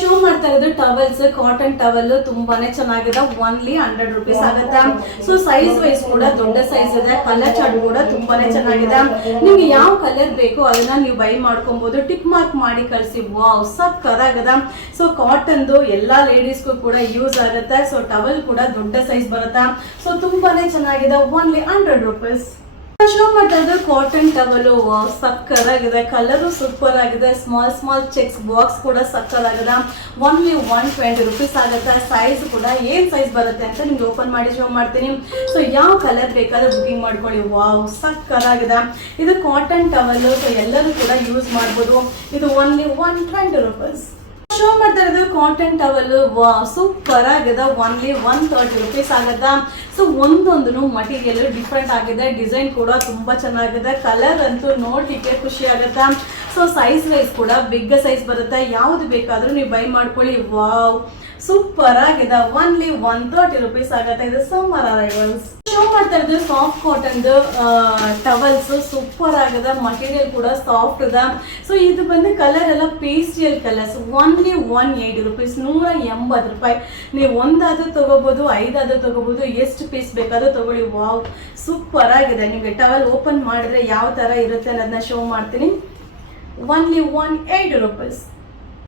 Show ಮಾಡ್ತಾ ಇರೋದು towels, cotton towel ತುಂಬಾನೇ ಚೆನ್ನಾಗಿದೆ. ಓನ್ಲಿ 100 ರೂಪೀಸ್ ಆಗುತ್ತೆ. ಸೊ ಸೈಜ್ ವೈಸ್ ಕೂಡ ದೊಡ್ಡ ಸೈಜ್ ಇದೆ. ಕಲರ್ ಚಾರ್ಟ್ ಕೂಡ ತುಂಬಾನೇ ಚೆನ್ನಾಗಿದೆ. ನಿಮ್ಗೆ ಯಾವ ಕಲರ್ ಬೇಕು ಅದನ್ನ ನೀವು ಬೈ ಮಾಡ್ಕೊಬಹುದು. ಟಿಕ್ ಮಾರ್ಕ್ ಮಾಡಿ ಕಳಿಸಿ. ವಾವ್, ಸಕ್ಕತ್ತಾಗಿದೆ. ಸೊ ಕಾಟನ್ದು ಎಲ್ಲಾ ಲೇಡೀಸ್ಗೂ ಕೂಡ ಯೂಸ್ ಆಗುತ್ತೆ. ಸೊ ಟವಲ್ ಕೂಡ ದೊಡ್ಡ ಸೈಜ್ ಬರುತ್ತೆ. ಸೊ ತುಂಬಾನೇ ಚೆನ್ನಾಗಿದೆ. Only 100 rupees. ಶೋ ಮಾಡ್ತಾ ಇದ್ದು ಕಾಟನ್ ಟವಲ್ ಸಕ್ಕದಾಗಿದೆ. ಕಲರು ಸೂಪರ್ ಆಗಿದೆ. ಸ್ಮಾಲ್ ಚೆಕ್ಸ್ ಬಾಕ್ಸ್ ಕೂಡ ಸಕ್ಕದಾಗಿದೆ. ಓನ್ಲಿ 120 ರೂಪೀಸ್ ಆಗುತ್ತೆ. ಸೈಜ್ ಕೂಡ ಏನ್ ಸೈಜ್ ಬರುತ್ತೆ ಅಂತ ನಿಮ್ಗೆ ಓಪನ್ ಮಾಡಿ ಶೋ ಮಾಡ್ತೀನಿ. ಸೊ ಯಾವ ಕಲರ್ ಬೇಕಾದ್ರೆ ಬುಕಿಂಗ್ ಮಾಡ್ಕೊಳ್ಳಿ. ವಾವ್, ಸಕ್ಕದಾಗಿದೆ. ಇದು ಕಾಟನ್ ಟವಲ್. ಸೊ ಎಲ್ಲರೂ ಕೂಡ ಯೂಸ್ ಮಾಡ್ಬೋದು. ಇದು ಓನ್ಲಿ 120 ರೂಪೀಸ್. ಶೋ ಮಾಡ್ತಾ ಇರೋದು ಕಾಟನ್ ಟವಲ್. ಸೂಪರ್ ಆಗಿದೆ. ಓನ್ಲಿ 130 ರೂಪೀಸ್ ಆಗುತ್ತೆ. ಸೊ ಒಂದೊಂದು ಮಟೀರಿಯಲ್ ಡಿಫ್ರೆಂಟ್ ಆಗಿದೆ. ಡಿಸೈನ್ ಕೂಡ ತುಂಬಾ ಚೆನ್ನಾಗಿದೆ. ಕಲರ್ ಅಂತೂ ನೋಡ್ಲಿಕ್ಕೆ ಖುಷಿ ಆಗುತ್ತೆ. ಸೊ ಸೈಜ್ ವೈಸ್ ಕೂಡ ಬಿಗ್ ಸೈಜ್ ಬರುತ್ತೆ. ಯಾವ್ದು ಬೇಕಾದ್ರೂ ನೀವು ಬೈ ಮಾಡ್ಕೊಳ್ಳಿ. ವಾವ್, ಸೂಪರ್ ಆಗಿದೆ. ಓನ್ಲಿ 130 ರೂಪೀಸ್ ಆಗುತ್ತೆ. ಇದು ಸಮ್ಮರ್ ಅರೈವಲ್ಸ್. ಶೋ ಮಾಡ್ತಾ ಇರೋದು ಸಾಫ್ಟ್ ಕಾಟನ್ ಟವಲ್ಸ್. ಸೂಪರ್ ಆಗಿದೆ. ಮಟೀರಿಯಲ್ ಕೂಡ ಸಾಫ್ಟ್ ಇದೆ. ಸೊ ಇದು ಬಂದು ಕಲರ್ ಎಲ್ಲ ಪೇಸ್ಟಿಯಲ್ ಕಲರ್ಸ್. ಓನ್ಲಿ 180 ರೂಪೀಸ್, 180 ರೂಪಾಯಿ. ನೀವು ಒಂದಾದ್ರೂ ತಗೋಬಹುದು, 5 ತಗೋಬಹುದು, ಎಷ್ಟು ಪೀಸ್ ಬೇಕಾದ್ರೂ ತಗೊಳ್ಳಿ. ವಾವ್, ಸೂಪರ್ ಆಗಿದೆ. ನಿಮಗೆ ಟವಲ್ ಓಪನ್ ಮಾಡಿದ್ರೆ ಯಾವ ತರ ಇರುತ್ತೆ ಅನ್ನೋದನ್ನ ಶೋ ಮಾಡ್ತೀನಿ. Only 180 rupees.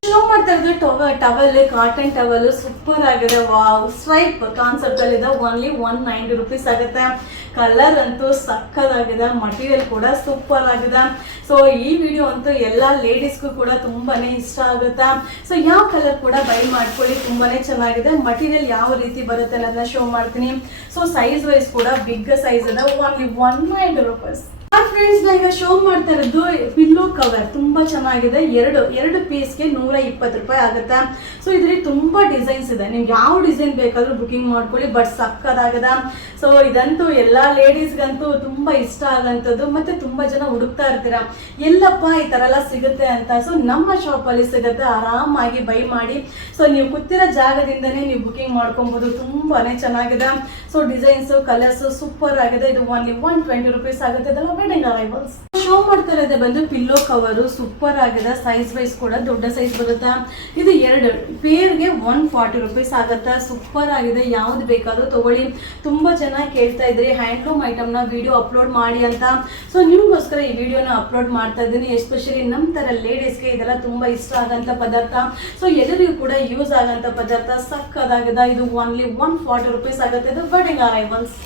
ಶೋ ಮಾಡ್ತಾ ಇರೋದು ಟವಲ್, ಕಾಟನ್ ಟವಲ್ ಸೂಪರ್ ಆಗಿದೆ. ವಾವ್, ಸ್ಟ್ರೈಪ್ ಕಾನ್ಸೆಪ್ಟ್ ಅಲ್ಲಿ ಇದೆ. ಓನ್ಲಿ 190 ರೂಪೀಸ್ ಆಗುತ್ತೆ. ಕಲರ್ ಅಂತೂ ಸಕ್ಕದಾಗಿದೆ. ಮಟೀರಿಯಲ್ ಕೂಡ ಸೂಪರ್ ಆಗಿದೆ. ಸೊ ಈ ವಿಡಿಯೋ ಅಂತೂ ಎಲ್ಲ ಲೇಡೀಸ್ಗೂ ಕೂಡ ತುಂಬಾನೇ ಇಷ್ಟ ಆಗುತ್ತೆ. ಸೊ ಯಾವ ಕಲರ್ ಕೂಡ ಬೈ ಮಾಡ್ಕೊಳ್ಳಿ. ತುಂಬಾನೇ ಚೆನ್ನಾಗಿದೆ. ಮಟೀರಿಯಲ್ ಯಾವ ರೀತಿ ಬರುತ್ತೆ ಅನ್ನೋದನ್ನ ಶೋ ಮಾಡ್ತೀನಿ. ಸೊ ಸೈಜ್ ವೈಸ್ ಕೂಡ ಬಿಗ್ ಸೈಜ್ ಇದೆ. Only 190 rupees. ಫ್ರೆಂಡ್ಸ್, ಈಗ ಶೋ ಮಾಡ್ತಾ ಇರೋದು ಪಿಲ್ಲೋ ಕವರ್. ತುಂಬಾ ಚೆನ್ನಾಗಿದೆ. ಎರಡು ಪೀಸ್ಗೆ 120 ರೂಪಾಯಿ ಆಗುತ್ತೆ. ಸೊ ಇದ್ರಲ್ಲಿ ತುಂಬಾ ಡಿಸೈನ್ಸ್ ಇದೆ. ನಿಮ್ಗೆ ಯಾವ ಡಿಸೈನ್ ಬೇಕಾದ್ರೂ ಬುಕಿಂಗ್ ಮಾಡ್ಕೊಳ್ಳಿ. ಬಟ್ ಸಕ್ಕದಾಗಿದೆ. ಸೊ ಇದಂತೂ ಎಲ್ಲಾ ಲೇಡೀಸ್ಗಂತೂ ತುಂಬಾ ಇಷ್ಟ ಆಗಂತದ್ದು. ಮತ್ತೆ ತುಂಬಾ ಜನ ಹುಡುಕ್ತಾ ಇರ್ತೀರಾ ಎಲ್ಲಪ್ಪ ಈ ತರ ಎಲ್ಲ ಸಿಗುತ್ತೆ ಅಂತ. ಸೊ ನಮ್ಮ ಶಾಪ್ ಅಲ್ಲಿ ಸಿಗುತ್ತೆ. ಆರಾಮಾಗಿ ಬೈ ಮಾಡಿ. ಸೊ ನೀವು ಕೂತಿರೋ ಜಾಗದಿಂದನೇ ನೀವು ಬುಕಿಂಗ್ ಮಾಡ್ಕೊಬಹುದು. ತುಂಬಾನೇ ಚೆನ್ನಾಗಿದೆ. ಸೊ ಡಿಸೈನ್ಸ್, ಕಲರ್ಸ್ ಸೂಪರ್ ಆಗಿದೆ. ಇದು ಓನ್ಲಿ 120 ರೂಪೀಸ್ ಆಗುತ್ತೆ. ಇದೆಲ್ಲ ವೆಡ್ಡಿಂಗ್ ಅರೈವಲ್ಸ್. ಶೋ ಮಾಡ್ತಾ ಇರೋದೇ ಬಂದು ಪಿಲ್ಲೋ ಕವರ್. ಸೂಪರ್ ಆಗಿದೆ. ಸೈಜ್ ವೈಸ್ ಕೂಡ ದೊಡ್ಡ ಸೈಜ್ ಬರುತ್ತೆ. ಇದು 2 ಪೇರ್ಗೆ 140 ರೂಪೀಸ್ ಆಗುತ್ತೆ. ಸೂಪರ್ ಆಗಿದೆ. ಯಾವ್ದು ಬೇಕಾದ್ರೂ ತಗೊಳ್ಳಿ. ತುಂಬಾ ಜನ ಕೇಳ್ತಾ ಇದ್ರಿ ಹ್ಯಾಂಡ್ಲೂಮ್ ಐಟಮ್ ನ ವಿಡಿಯೋ ಅಪ್ಲೋಡ್ ಮಾಡಿ ಅಂತ. ಸೊ ನಿಮ್ಗೋಸ್ಕರ ಈ ವಿಡಿಯೋನ ಅಪ್ಲೋಡ್ ಮಾಡ್ತಾ ಇದ್ದೀನಿ. ಎಸ್ಪೆಷಲಿ ನಮ್ ತರ ಲೇಡೀಸ್ಗೆ ಇದೆಲ್ಲ ತುಂಬಾ ಇಷ್ಟ ಆಗಂತ ಪದಾರ್ಥ. ಸೊ ಎಲ್ಲರಿಗೂ ಕೂಡ ಯೂಸ್ ಆಗಂತ ಪದಾರ್ಥ. ಸಕ್ಕದಾಗಿದೆ. ಇದು ಓನ್ಲಿ 140 ರೂಪೀಸ್ ಆಗುತ್ತೆ. ಇದು ವೆಡ್ಡಿಂಗ್ ಅರೈವಲ್ಸ್.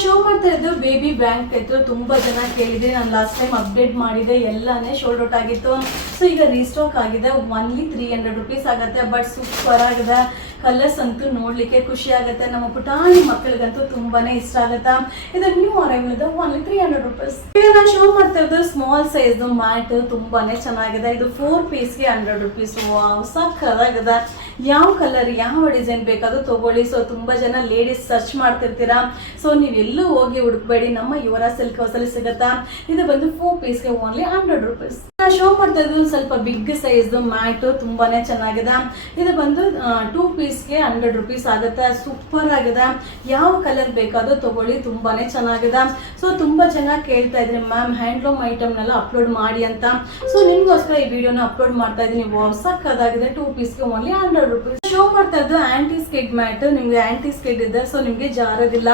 ಶೋ ಮಾಡ್ತಾ ಇದ್ದು ಬೇಬಿ ಬ್ಯಾಂಕ್ ಇತ್ತು. ತುಂಬಾ ಜನ ಕೇಳಿದ್ರೆ ನಾನು ಲಾಸ್ಟ್ ಟೈಮ್ ಅಪ್ಡೇಟ್ ಮಾಡಿದೆ. ಎಲ್ಲಾನೇ ಶೋಲ್ಡ್ ಔಟ್ ಆಗಿತ್ತು. ಸೊ ಈಗ ರೀಸ್ಟಾಕ್ ಆಗಿದೆ. ಓನ್ಲಿ 300 ರೂಪೀಸ್ ಆಗುತ್ತೆ. ಬಟ್ ಸೂಪರ್ ಆಗಿದೆ. ಕಲರ್ಸ್ ಅಂತೂ ನೋಡ್ಲಿಕ್ಕೆ ಖುಷಿ ಆಗುತ್ತೆ. ನಮ್ಮ ಪುಟಾಣಿ ಮಕ್ಕಳಿಗಂತೂ ತುಂಬಾನೇ ಇಷ್ಟ ಆಗುತ್ತೆ. ಇದು ನ್ಯೂ ಅರೈವಲ್ ಇದೆ. Only 300 rupees. ಈಗ ನಾನು ಶೋ ಮಾಡ್ತಾ ಇರೋದು ಸ್ಮಾಲ್ ಸೈಜ್ ಮ್ಯಾಟ್. ತುಂಬಾನೇ ಚೆನ್ನಾಗಿದೆ. ಇದು 4 ಪೀಸ್ಗೆ 100 ರೂಪೀಸ್. ವಾವ್, ಸಕ್ಕದಾಗಿದೆ. ಯಾವ ಕಲರ್ ಯಾವ ಡಿಸೈನ್ ಬೇಕಾದ್ರೂ ತಗೊಳ್ಳಿ. ಸೊ ತುಂಬಾ ಜನ ಲೇಡೀಸ್ ಸರ್ಚ್ ಮಾಡ್ತಿರ್ತೀರಾ. ಸೊ ನೀವೆಲ್ಲೂ ಹೋಗಿ ಹುಡುಕ್ಬೇಡಿ. ನಮ್ಮ ಯುವರಾಜ್ ಸಿಲ್ಕ್ ಹೌಸ್ ಅಲ್ಲಿ ಸಿಗುತ್ತಾ. ಇದು ಬಂದು 4 ಪೀಸ್ಗೆ ಓನ್ಲಿ 100 ರೂಪೀಸ್. ಶೋ ಮಾಡ್ತಾ ಇದ್ದು ಸ್ವಲ್ಪ ಬಿಗ್ ಸೈಜ್ ಮ್ಯಾಟ್. ತುಂಬಾನೇ ಚೆನ್ನಾಗಿದೆ. ಇದು ಬಂದು 2 ಪೀಸ್ಗೆ 100 ರೂಪೀಸ್ ಆಗುತ್ತೆ. ಸೂಪರ್ ಆಗಿದೆ. ಯಾವ ಕಲರ್ ಬೇಕಾದ್ರೂ ತಗೊಳ್ಳಿ. ತುಂಬಾನೇ ಚೆನ್ನಾಗಿದೆ. ಸೊ ತುಂಬಾ ಜನ ಕೇಳ್ತಾ ಇದ್ರಿ ಮ್ಯಾಮ್ ಹ್ಯಾಂಡ್ಲೂಮ್ ಐಟಮ್ ನೆಲ್ಲ ಅಪ್ಲೋಡ್ ಮಾಡಿ ಅಂತ. ಸೊ ನಿಮ್ಗೋಸ್ಕರ ಈ ವಿಡಿಯೋನ ಅಪ್ಲೋಡ್ ಮಾಡ್ತಾ ಇದೀನಿ. ಸಕ್ಕದಾಗಿದೆ. 2 ಪೀಸ್ಗೆ ಓನ್ಲಿ 100 ರೂಪೀಸ್. ಶೋ ಮಾಡ್ತಾ ಇದ್ದು ಆಂಟಿ ಸ್ಕಿಡ್ ಮ್ಯಾಟ್. ನಿಮ್ಗೆ ಆಂಟಿ ಸ್ಕಿಡ್ ಇದೆ. ಸೊ ನಿಮ್ಗೆ ಜಾರೋದಿಲ್ಲ.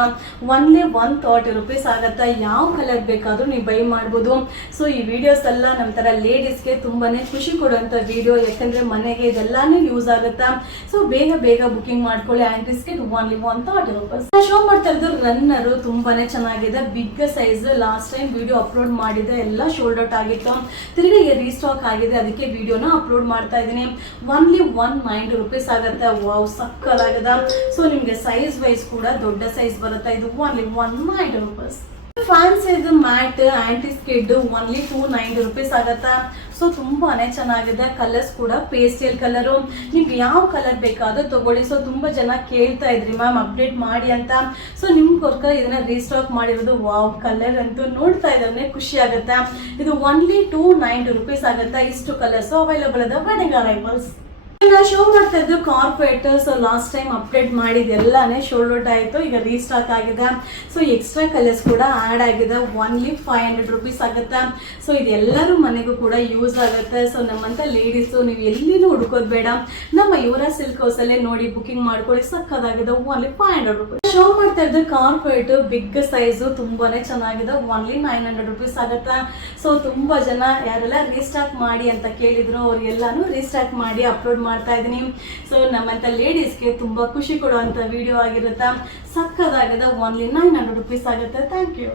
ಓನ್ಲಿ 130 ರೂಪೀಸ್ ಆಗುತ್ತೆ. ಯಾವ ಕಲರ್ ಬೇಕಾದ್ರೂ ನೀವು ಬೈ ಮಾಡ್ಬೋದು. ಸೊ ಈ ವಿಡಿಯೋಸ್ ಎಲ್ಲ ನಮ್ಮ ತರ ಲೇಡೀಸ್ಗೆ ತುಂಬಾನೇ ಖುಷಿ ಕೊಡುವಂತ ವಿಡಿಯೋ. ಯಾಕಂದ್ರೆ ಮನೆಗೆ ಇದೆಲ್ಲಾನು ಯೂಸ್ ಆಗುತ್ತಾ. ಸೊ ಬೇಗ ಬುಕಿಂಗ್ ಮಾಡ್ಕೊಳ್ಳಿ. Anti skid only 130 rupees. Show ಮಾಡ್ತಾ ಇದ್ದು ರನ್ನರ್. ತುಂಬಾನೇ ಚೆನ್ನಾಗಿದೆ. Big size. Last time video upload ಮಾಡಿದೆ. ಎಲ್ಲ ಶೋಲ್ಡ್ ಔಟ್ ಆಗಿತ್ತು. ತಿರುಗಿ ರೀಸ್ಟಾಕ್ ಆಗಿದೆ. ಅದಕ್ಕೆ ವಿಡಿಯೋನ ಅಪ್ಲೋಡ್ ಮಾಡ್ತಾ ಇದೀನಿ. ಓನ್ಲಿ 190 ರೂಪೀಸ್ ಆಗುತ್ತೆ. ವಾವ್, ಸಕ್ಕದಾಗಿದೆ. ಸೊ ನಿಮ್ಗೆ ಸೈಜ್ ವೈಸ್ ಕೂಡ ದೊಡ್ಡ ಸೈಜ್ ಬರುತ್ತೆ. ಇದು ಓನ್ಲಿ 190 ರೂಪೀಸ್. ಫ್ಯಾನ್ಸಿ ಇದು mat aunty skid only 290 rupees ಆಗುತ್ತೆ. ಸೊ ತುಂಬಾನೇ ಚೆನ್ನಾಗಿದೆ. ಕಲರ್ಸ್ ಕೂಡ ಪೇಸ್ಟಲ್ ಕಲರು. ನಿಮ್ಗೆ ಯಾವ ಕಲರ್ ಬೇಕಾದ್ರೂ ತಗೊಳ್ಳಿ. ಸೊ ತುಂಬಾ ಜನ ಕೇಳ್ತಾ ಇದ್ರಿ ಮ್ಯಾಮ್ ಅಪ್ಡೇಟ್ ಮಾಡಿ ಅಂತ. ಸೊ ನಿಮ್ಗೋಸ್ಕರ ಇದನ್ನ ರೀಸ್ಟಾಕ್ ಮಾಡಿರೋದು. ವಾವ್, ಕಲರ್ ಅಂತೂ ನೋಡ್ತಾ ಇದ್ರೆ ಖುಷಿ ಆಗುತ್ತೆ. ಇದು ಓನ್ಲಿ 290 ರೂಪೀಸ್ ಆಗುತ್ತೆ. ಇಷ್ಟು ಕಲರ್ಸ್ ಅವೈಲಬಲ್ ಇದೆ. Wedding arrivals. ಶೋ ಮಾಡ್ತಾ ಇದ್ದು corporate. So last time update ಮಾಡಿದ್ದೆಲ್ಲಾನೇ ಶೋಲ್ಡ್ ಔಟ್ ಆಯಿತು, ಈಗ ರೀಸ್ಟಾಕ್ ಆಗಿದೆ. ಸೊ ಎಕ್ಸ್ಟ್ರಾ ಕಲರ್ಸ್ ಕೂಡ ಆ್ಯಡ್ ಆಗಿದೆ. ಓನ್ಲಿ 500 rupees ಆಗುತ್ತೆ. ಸೊ ಇದೆಲ್ಲರೂ ಮನೆಗೂ ಕೂಡ ಯೂಸ್ ಆಗುತ್ತೆ. ಸೊ ನಮ್ಮಂಥ ಲೇಡೀಸು ನೀವು ಎಲ್ಲಿನೂ ಹುಡ್ಕೋದು ಬೇಡ, ನಮ್ಮ ಯುವರಾಜ್ ಸಿಲ್ಕ್ ಹೌಸಲ್ಲೇ ನೋಡಿ ಬುಕಿಂಗ್ ಮಾಡ್ಕೊಳ್ಳಿ, ಸಕ್ಕದಾಗಿದೆ. Only 500 rupees. ಶೋ ಮಾಡ್ತಾ ಇದ್ದು ಕಾರ್ಪೊರೇಟ್ ಬಿಗ್ ಸೈಜು ತುಂಬಾನೇ ಚೆನ್ನಾಗಿದೆ. ಓನ್ಲಿ 900 rupees ಆಗುತ್ತೆ. ಸೊ ತುಂಬಾ ಜನ ಯಾರೆಲ್ಲ ರೀಸ್ಟಾಕ್ ಮಾಡಿ ಅಂತ ಕೇಳಿದ್ರು, ಅವ್ರಿಗೆಲ್ಲಾನು ರೀಸ್ಟಾಕ್ ಮಾಡಿ ಅಪ್ಲೋಡ್ ಮಾಡ್ತಾ ಇದ್ದೀನಿ. ಸೊ ನಮ್ಮಂತ ಲೇಡೀಸ್ಗೆ ತುಂಬಾ ಖುಷಿ ಕೊಡುವಂತ ವಿಡಿಯೋ ಆಗಿರುತ್ತೆ. ಸಕ್ಕದಾಗಿದೆ. ಓನ್ಲಿ 900 rupees ಆಗುತ್ತೆ. Thank you.